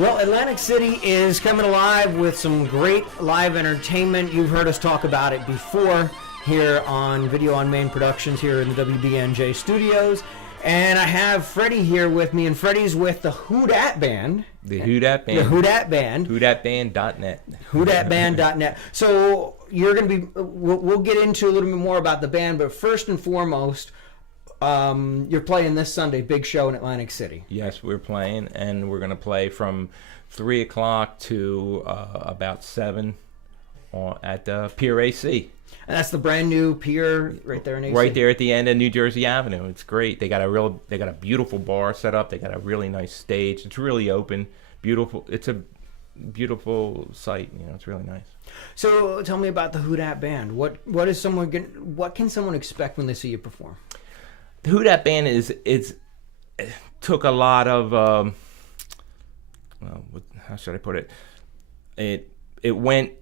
Well, Atlantic City is coming alive with some great live entertainment. You've heard us talk about it before here on Video on Main Productions here in the WBNJ studios. And I have Freddy here with me, and Freddy's with the Who Dat Band. The Who Dat Band. The Who Dat Band. WhoDatBand.net. WhoDatBand.net. So you're going to be, we'll get into a little bit more about the band, but first and foremost, you're playing this Sunday, big show in Atlantic City. Yes, we're playing, and we're going to play from 3 o'clock to about 7 at Pier AC. And that's the brand new pier right there in AC. Right there at the end of New Jersey Avenue. It's great. They got a beautiful bar set up. They got a really nice stage. It's really open, beautiful. It's a beautiful site. You know, it's really nice. So tell me about the Who Dat Band. What can someone expect when they see you perform? The Who Dat Band took a lot of how should I put it? It went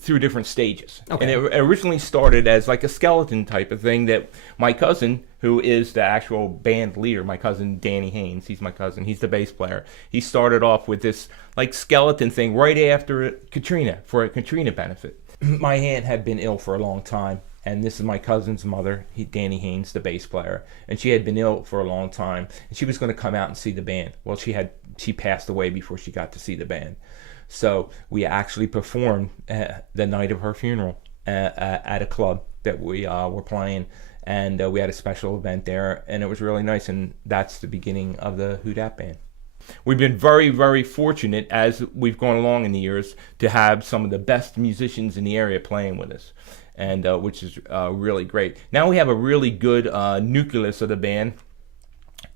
through different stages. Okay. And it originally started as like a skeleton type of thing that my cousin, who is the actual band leader, my cousin Danny Haynes, he's my cousin, he's the bass player. He started off with this like skeleton thing right after Katrina, for a Katrina benefit. My aunt had been ill for a long time, and this is my cousin's mother, Danny Haynes, the bass player, and she had been ill for a long time, and she was going to come out and see the band. Well, she passed away before she got to see the band. So we actually performed the night of her funeral at a club that we were playing, and we had a special event there, and it was really nice, and that's the beginning of the Who Dat Band. We've been very, very fortunate as we've gone along in the years to have some of the best musicians in the area playing with us, and which is really great. Now we have a really good nucleus of the band,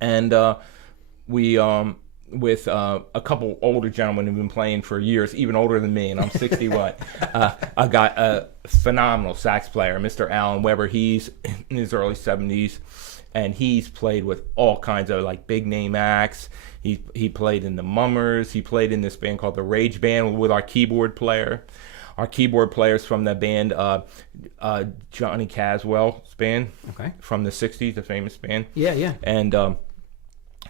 and we with a couple older gentlemen who've been playing for years, even older than me, and I'm 61. I got a phenomenal sax player, Mr. Alan Weber. He's in his early 70s, and he's played with all kinds of like big name acts. He played in the Mummers. He played in this band called the Rage Band with our keyboard player. Our keyboard player's from the band Johnny Caswell's band, okay, from the 60s, the famous band. Yeah. And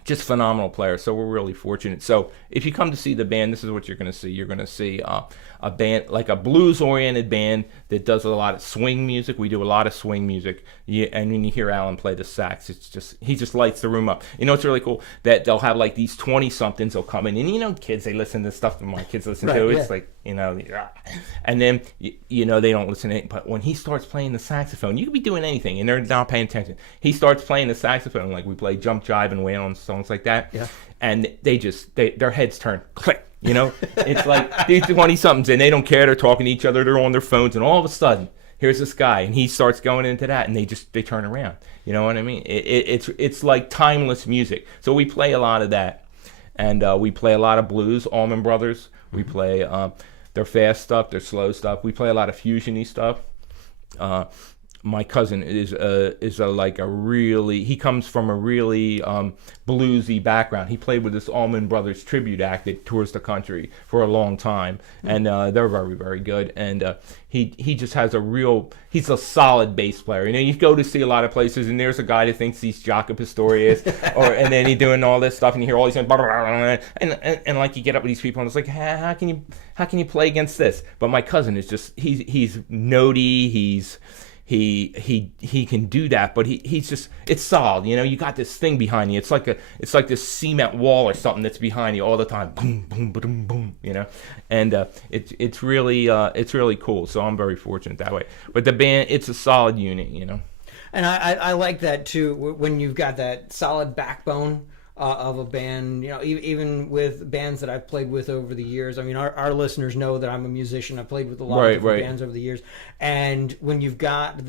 just phenomenal players, so we're really fortunate. So if you come to see the band, this is what you're going to see. You're going to see a band, like a blues-oriented band that does a lot of swing music. We do a lot of swing music, and when you hear Alan play the sax, he just lights the room up. You know, it's really cool that they'll have like these 20-somethings will come in, and you know, kids, they listen to stuff that my kids listen to. Yeah. It's like, you know, and then, you know, they don't listen to it. But when he starts playing the saxophone, you could be doing anything, and they're not paying attention. He starts playing the saxophone, like we play Jump Jive and Wail and songs like that. Yeah. And their heads turn, click, you know? It's like these 20-somethings, and they don't care. They're talking to each other. They're on their phones, and all of a sudden, here's this guy, and he starts going into that, and they turn around. You know what I mean? It's like timeless music. So we play a lot of that, and we play a lot of blues, Allman Brothers. We play their fast stuff, their slow stuff. We play a lot of fusion-y stuff. My cousin he comes from a really bluesy background. He played with this Allman Brothers tribute act that tours the country for a long time, and they're very, very good. And he just has he's a solid bass player. You know, you go to see a lot of places, and there's a guy that thinks he's Jaco Pastorius, and then he's doing all this stuff, and you hear all these and like you get up with these people, and it's like, how can you play against this? But my cousin is just he's notey, he can do that, but he's just, it's solid. You know, you got this thing behind you. It's like this cement wall or something that's behind you all the time. Boom, boom, boom, boom. You know, and it's really cool. So I'm very fortunate that way. But the band, it's a solid unit. You know, and I like that too. When you've got that solid backbone of a band, you know, even with bands that I've played with over the years. I mean, our listeners know that I'm a musician. I've played with a lot of different bands over the years. And when you've got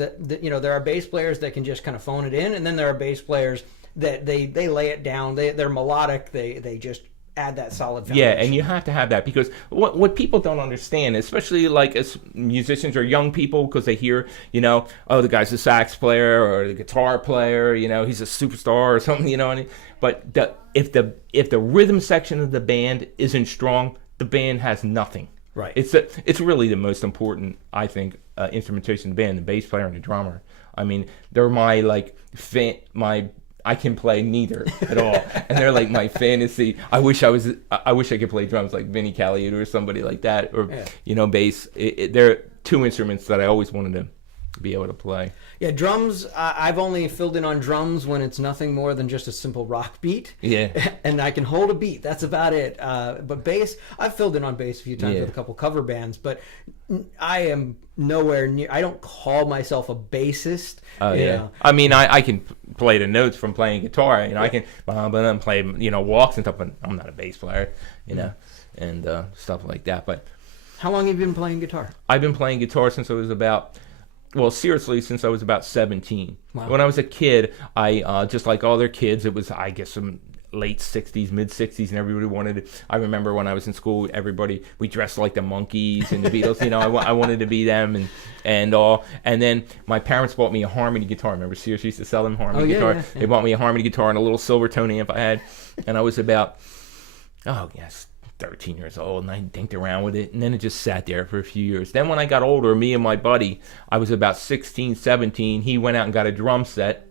you know, there are bass players that can just kind of phone it in, and then there are bass players that they lay it down. They're melodic. They just add that solid foundation. Yeah, and you have to have that, because what people don't understand, especially like as musicians or young people, because they hear, you know, oh, the guy's a sax player or the guitar player, you know, he's a superstar or something, you know what I mean? But if the rhythm section of the band isn't strong, the band has nothing. Right. It's really the most important, I think, instrumentation of the band, the bass player and the drummer. I mean, they're my I can play neither at all, and they're like my fantasy. I wish I could play drums like Vinnie Colaiuta or somebody like that, or bass. They're two instruments that I always wanted to be able to play. Yeah, drums. I've only filled in on drums when it's nothing more than just a simple rock beat. Yeah, and I can hold a beat. That's about it. But bass, I've filled in on bass a few times with a couple cover bands, but I am nowhere near. I don't call myself a bassist. You know. I mean, I can play the notes from playing guitar. I can play walks and stuff, but I'm not a bass player. And stuff like that. But how long have you been playing guitar? I've been playing guitar since I was about. Well, seriously, since I was about 17. Wow. When I was a kid, I just like all their kids, it was, I guess, some late 60s, mid 60s, and everybody wanted to. I remember when I was in school, we dressed like the Monkees and the Beatles. I wanted to be them and all. And then my parents bought me a harmony guitar. Remember, Sears used to sell them harmony guitar. Yeah. They bought me a harmony guitar and a little silver tone amp I had, and I was about 13 years old, and I dinked around with it, and then it just sat there for a few years. Then when I got older, me and my buddy, I was about 16, 17, he went out and got a drum set,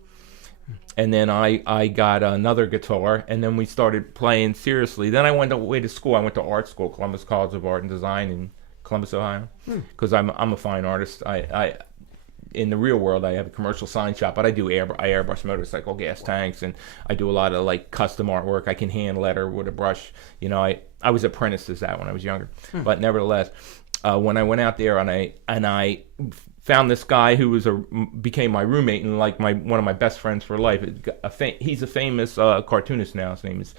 and then I got another guitar, and then we started playing seriously. Then I went away to school. I went to art school, Columbus College of Art and Design in Columbus, Ohio, because I'm a fine artist. I in the real world, I have a commercial sign shop, but I airbrush motorcycle gas tanks, and I do a lot of like custom artwork. I can hand letter with a brush. I was apprenticed as that when I was younger, but nevertheless, when I went out there and I found this guy who became my roommate and like one of my best friends for life. He's a famous cartoonist now. His name is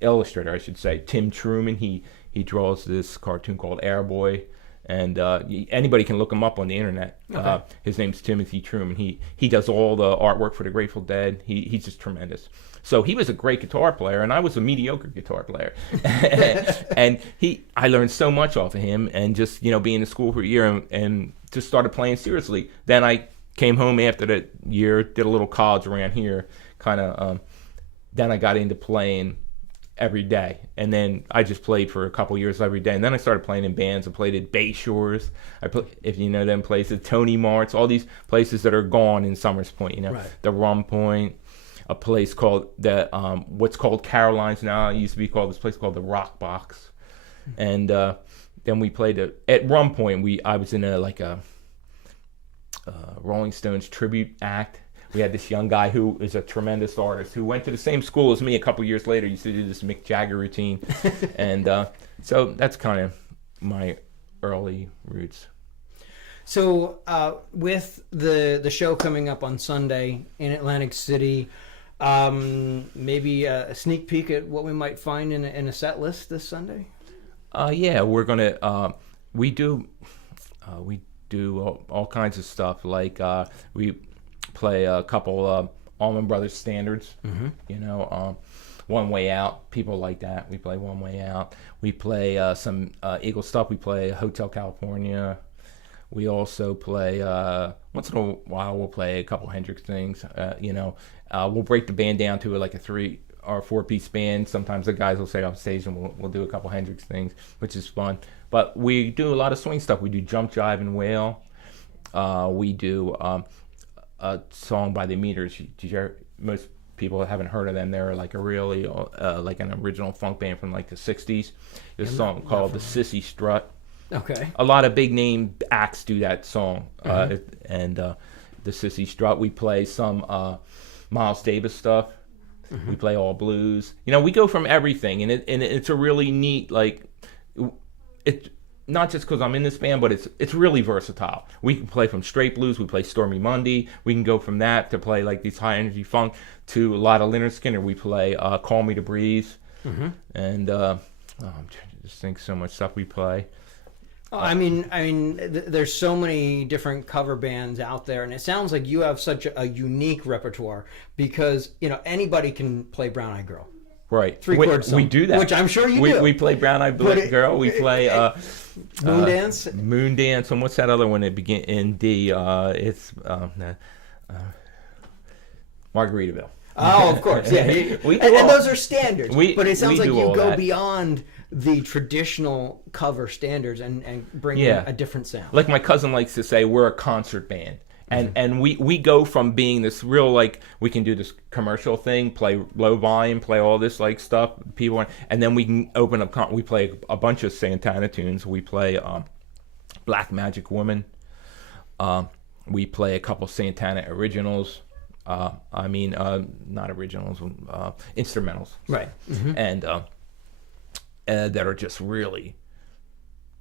illustrator, I should say, Tim Truman. He draws this cartoon called Airboy. And anybody can look him up on the internet. Okay. His name's Timothy Truman. He does all the artwork for the Grateful Dead. He's just tremendous. So he was a great guitar player, and I was a mediocre guitar player. And I learned so much off of him, and just being in school for a year and just started playing seriously. Then I came home after that year, did a little college around here, kind of. Then I got into playing every day, and then I just played for a couple years every day, and then I started playing in bands. I played at Bay Shores, if you know them places, Tony Mart's, all these places that are gone in Summers Point, right. The Rum Point, a place called what's called Caroline's now. It used to be called this place called the Rock Box, and then we played at Rum Point. I was in a Rolling Stones tribute act. We had this young guy who is a tremendous artist who went to the same school as me a couple years later. Used to do this Mick Jagger routine. And so that's kind of my early roots. So with the show coming up on Sunday in Atlantic City, maybe a sneak peek at what we might find in a set list this Sunday? Yeah, we're going to... we do all kinds of stuff. Like we play a couple Allman Brothers standards, One Way Out, people like that. We play One Way Out. We play some Eagle stuff. We play Hotel California. We also play, once in a while, we'll play a couple Hendrix things. We'll break the band down to like a 3 or 4-piece band. Sometimes the guys will stay off stage and we'll do a couple Hendrix things, which is fun. But we do a lot of swing stuff. We do Jump, Jive, and Wail. We do a song by the Meters. Most people haven't heard of them. They're like a really like an original funk band from like the 60s. There's a song called The Sissy Strut. Okay. A lot of big name acts do that song. And The Sissy Strut. We play some Miles Davis stuff. We play all blues. We go from everything, and it's a really neat, like, it. Not just because I'm in this band, but it's really versatile. We can play from straight blues. We play Stormy Monday. We can go from that to play like these high energy funk to a lot of Lynyrd Skynyrd. We play Call Me to Breeze, and I'm trying to just think so much stuff we play. There's so many different cover bands out there, and it sounds like you have such a unique repertoire because anybody can play Brown Eyed Girl. Right. 3/4 song. We do that. Which I'm sure you do. We play Brown Eyed Girl. We play Moondance. Moondance. And what's that other one that begin in D? It's Margaritaville. Oh, of course. Yeah. And those are standards. But it sounds like you go beyond the traditional cover standards and bring in a different sound. Like my cousin likes to say, we're a concert band. And we go from being this real, like, we can do this commercial thing, play low volume, play all this like stuff people want, and then we can open up. We play a bunch of Santana tunes. We play Black Magic Woman. We play a couple Santana originals. Not originals, instrumentals. Right. And that are just really,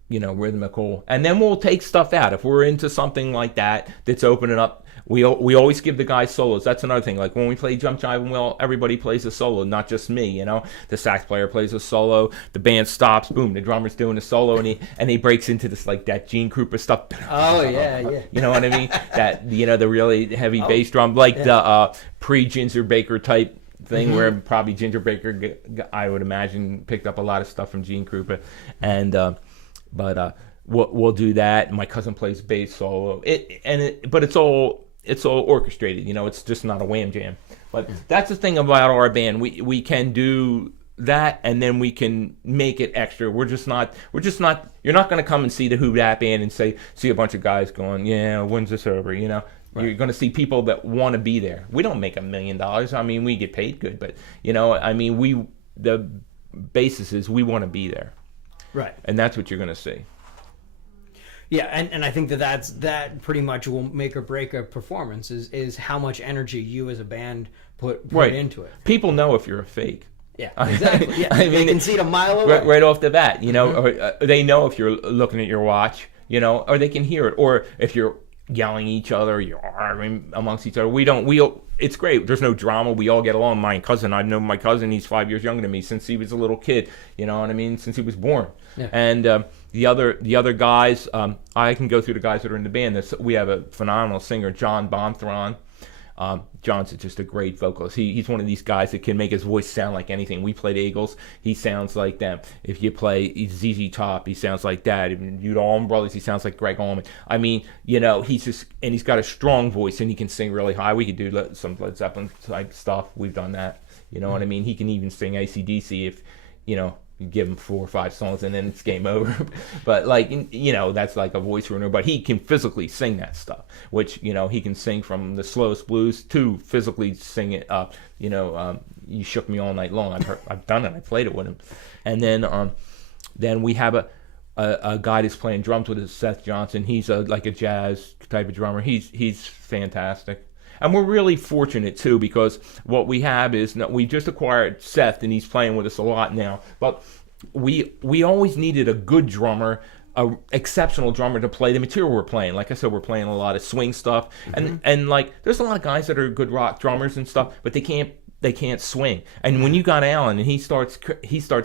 rhythmical. And then we'll take stuff out. If we're into something like that, that's opening up, we always give the guys solos. That's another thing. Like when we play Jump Jive and Will, everybody plays a solo, not just me, The sax player plays a solo, the band stops, boom, the drummer's doing a solo, and he breaks into this, like, that Gene Krupa stuff. Oh, yeah. You know what I mean? That, the really heavy bass drum, like the pre-Ginger Baker type thing, where probably Ginger Baker, I would imagine, picked up a lot of stuff from Gene Krupa. And but we'll do that. My cousin plays bass solo. But it's all orchestrated. It's just not a wham jam. But that's the thing about our band. We can do that, and then we can make it extra. We're just not. You're not going to come and see the Who Dat Band and see a bunch of guys going, yeah, when's this over? Right. You're going to see people that want to be there. We don't make $1 million. I mean, we get paid good, but the basis is we want to be there. Right. And that's what you're going to see. Yeah, and I think that pretty much will make or break a performance is how much energy you as a band put into it. People know if you're a fake. Yeah, exactly. Yeah. They can see it a mile away. Right off the bat, or they know if you're looking at your watch, or they can hear it, or if you're yelling at each other, you're arguing amongst each other. It's great. There's no drama. We all get along. I've known my cousin. He's 5 years younger than me since he was a little kid. You know what I mean? Since he was born. Yeah. And the other guys, I can go through the guys that are in the band. We have a phenomenal singer, John Bonthron. John's just a great vocalist. He's one of these guys that can make his voice sound like anything. We played Eagles, he sounds like them. If you play ZZ Top, he sounds like that. If you do Allman Brothers, he sounds like Greg Allman. I mean, he's got a strong voice, and he can sing really high. We could do some Led Zeppelin type stuff. We've done that. You know what I mean? He can even sing AC/DC if, you give him 4 or 5 songs and then it's game over. But that's like a voice ruiner. But he can physically sing that stuff, which he can sing from the slowest blues to physically sing it up. You Shook Me All Night Long. I've done it. I played it with him. And then we have a guy that's playing drums with us, Seth Johnson. He's like a jazz type of drummer. He's fantastic. And we're really fortunate, too, because what we have is, we just acquired Seth, and he's playing with us a lot now. But we always needed a good drummer, an exceptional drummer to play the material we're playing. Like I said, we're playing a lot of swing stuff. And there's a lot of guys that are good rock drummers and stuff, but they can't swing. And when you got Alan, and he starts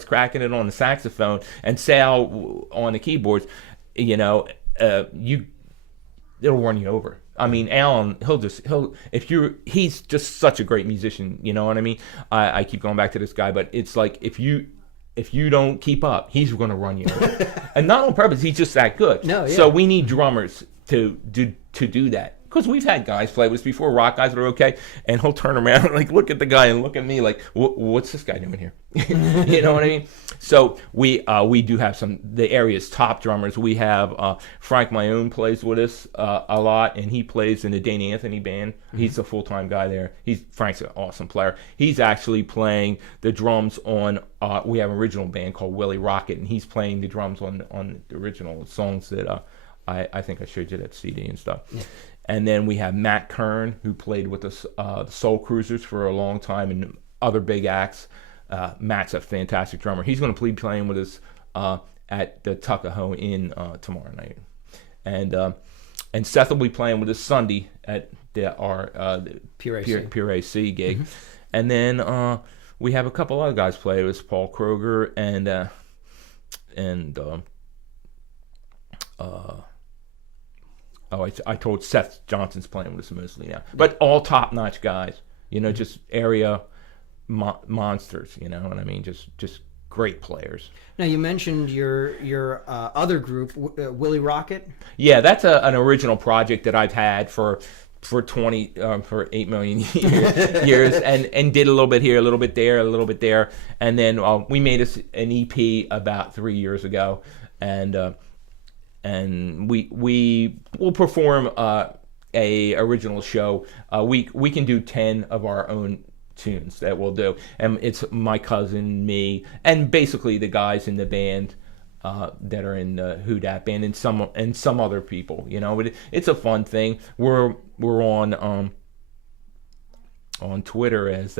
cracking it on the saxophone, and Sal on the keyboards, it'll run you over. I mean, Alan, he's just such a great musician, you know what I mean? I keep going back to this guy, but it's like, if you don't keep up, he's going to run you over. And not on purpose, he's just that good. No, yeah. So we need drummers to do that. Because we've had guys play with us before, rock guys that are okay, and he'll turn around and look at the guy and look at me like, what's this guy doing here? You know what I mean? So we do have the area's top drummers. We have Frank Mayone plays with us a lot, and he plays in the Danny Anthony band. He's a full-time guy there. Frank's an awesome player. He's actually playing the drums on, we have an original band called Willie Rocket, and he's playing the drums on the original songs that I think I showed you that CD and stuff. Yeah. And then we have Matt Kern, who played with us, the Soul Cruisers for a long time, and other big acts. Matt's a fantastic drummer. He's going to be playing with us at the Tuckahoe Inn tomorrow night. And Seth will be playing with us Sunday at our Pier AC gig. And then we have a couple other guys play with us, Paul Kroger I told Seth Johnson's playing with us mostly now. But all top-notch guys, just area monsters, you know what I mean? Just great players. Now, you mentioned your other group, Willie Rocket. Yeah, that's an original project that I've had for 8 million years and did a little bit here, a little bit there. And then we made an EP about 3 years ago, and we will perform a original show, we can do 10 of our own tunes that we'll do, and it's my cousin, me, and basically the guys in the band that are in the Who Dat Band, and some other people. You know, it's a fun thing. We're on Twitter as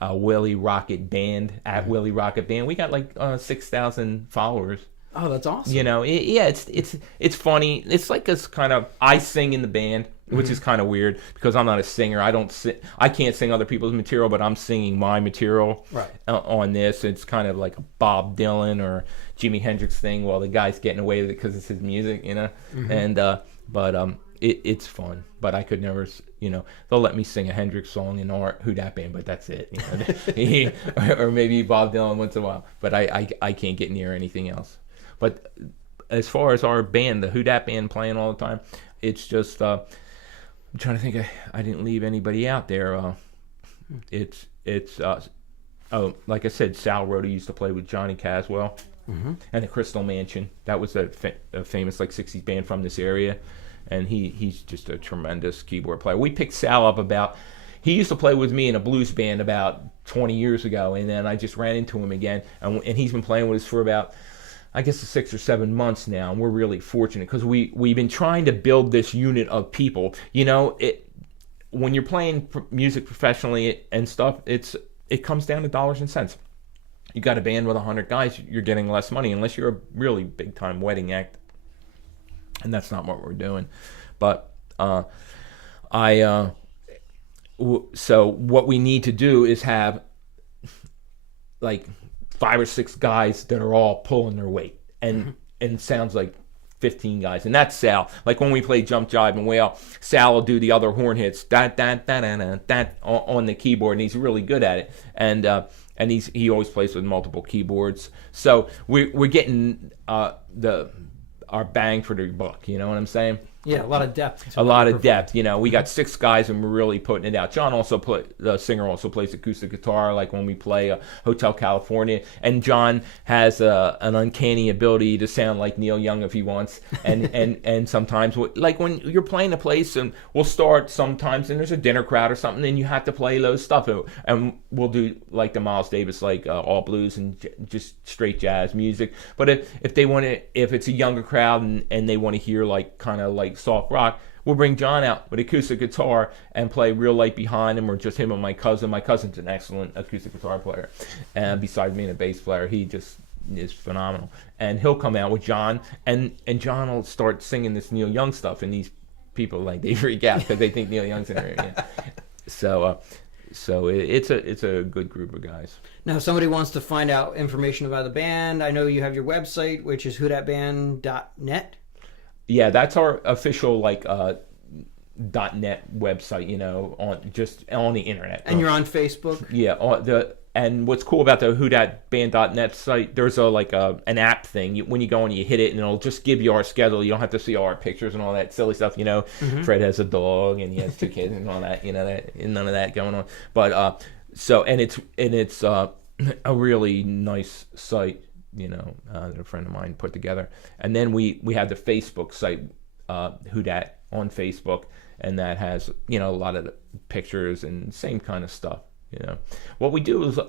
Willie Rocket Band, at Willie Rocket Band. We got like 6,000 followers. Oh, that's awesome. You know, it's funny. It's like this kind of, I sing in the band, which is kind of weird because I'm not a singer. I can't sing other people's material, but I'm singing my material on this. It's kind of like a Bob Dylan or Jimi Hendrix thing while the guy's getting away with it because it's his music, you know. And it's fun, but I could never, you know, they'll let me sing a Hendrix song in our Who Dat Band, but that's it, you know. Or maybe Bob Dylan once in a while, but I can't get near anything else. But as far as our band, the Who Dat Band playing all the time, it's just, I'm trying to think, I didn't leave anybody out there. It's like I said, Sal Rhoda used to play with Johnny Caswell and the Crystal Mansion. That was a famous like 60s band from this area. And he's just a tremendous keyboard player. We picked Sal up he used to play with me in a blues band about 20 years ago, and then I just ran into him again, and he's been playing with us for about, I guess, 6 or 7 months now, and we're really fortunate because we've been trying to build this unit of people. You know, when you're playing music professionally and stuff, it comes down to dollars and cents. You got a band with 100 guys, you're getting less money unless you're a really big time wedding act. And that's not what we're doing. But so what we need to do is have like 5 or 6 guys that are all pulling their weight. And it sounds like 15 guys. And that's Sal. Like when we play Jump, Jive, and Wail, Sal will do the other horn hits on the keyboard, and he's really good at it. And he always plays with multiple keyboards. So we're getting our bang for the buck, you know what I'm saying? Yeah, a lot of depth. A lot of depth, you know. We got 6 guys and we're really putting it out. John the singer also plays acoustic guitar, like when we play Hotel California. And John has an uncanny ability to sound like Neil Young if he wants. And sometimes, like when you're playing a place, and we'll start sometimes, and there's a dinner crowd or something, and you have to play those stuff. And we'll do like the Miles Davis, like all blues and just straight jazz music. But if it's a younger crowd and they want to hear like kind of like soft rock, we'll bring John out with acoustic guitar and play real light behind him, or just him and my cousin. My cousin's an excellent acoustic guitar player, and besides being a bass player, he just is phenomenal. And he'll come out with John, and John will start singing this Neil Young stuff, and these people, like, they freak out because they think Neil Young's in there. Yeah. So it's a good group of guys. Now, if somebody wants to find out information about the band, I know you have your website, which is whodatband.net. Yeah, that's our official like .net website, you know, on the internet. And you're on Facebook. Yeah, and what's cool about the whodatband.net site, there's an app thing. When you go and you hit it, and it'll just give you our schedule. You don't have to see all our pictures and all that silly stuff. You know, Fred has a dog and he has 2 kids and all that. You know, none of that going on. But it's a really nice site. You know, that a friend of mine put together. And then we have the Facebook site, Who Dat, on Facebook, and that has, you know, a lot of the pictures and same kind of stuff. You know, what we do is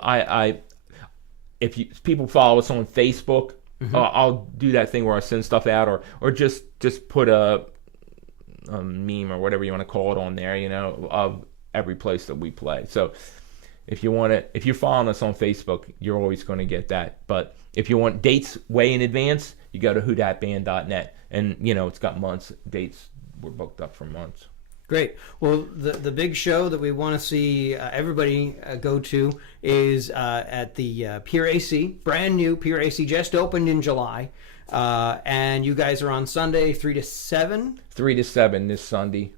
if people follow us on Facebook, I'll do that thing where I send stuff out, or just put a meme or whatever you want to call it on there, you know, of every place that we play. So if you're following us on Facebook, you're always going to get that. But if you want dates way in advance, you go to whodatband.net, and you know it's got months. Dates were booked up for months. Great. Well, the big show that we want to see everybody go to is at the Pier AC, brand new Pier AC, just opened in July, and you guys are on Sunday 3 to 7. 3 to 7 this Sunday.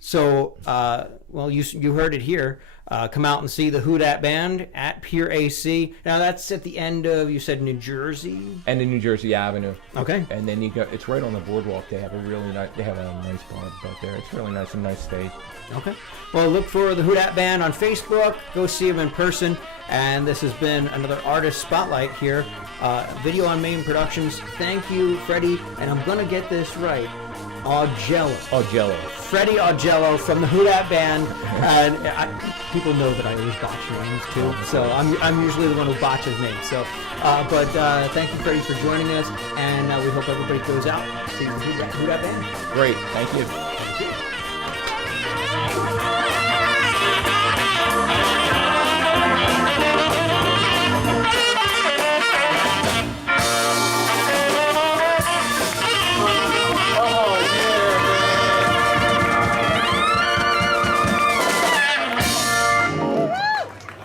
So, well, you heard it here. Come out and see the Who Dat Band at Pier AC. Now, that's at the end of, you said, New Jersey? And in New Jersey Avenue. Okay. And then you go, it's right on the boardwalk. They have a nice bar back there. It's really nice, a nice stage. Okay. Well, look for the Who Dat Band on Facebook. Go see them in person. And this has been another Artist Spotlight here. Video on Main Productions. Thank you, Freddie. And I'm going to get this right. Augello. Augello. Freddie Augello from the Who Dat Band. And people know that I always botch names too, so I'm usually the one who botches names. So, but thank you, Freddie, for joining us, and we hope everybody goes out and sees the Who Dat Band. Great, thank you.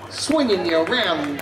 Swinging you around.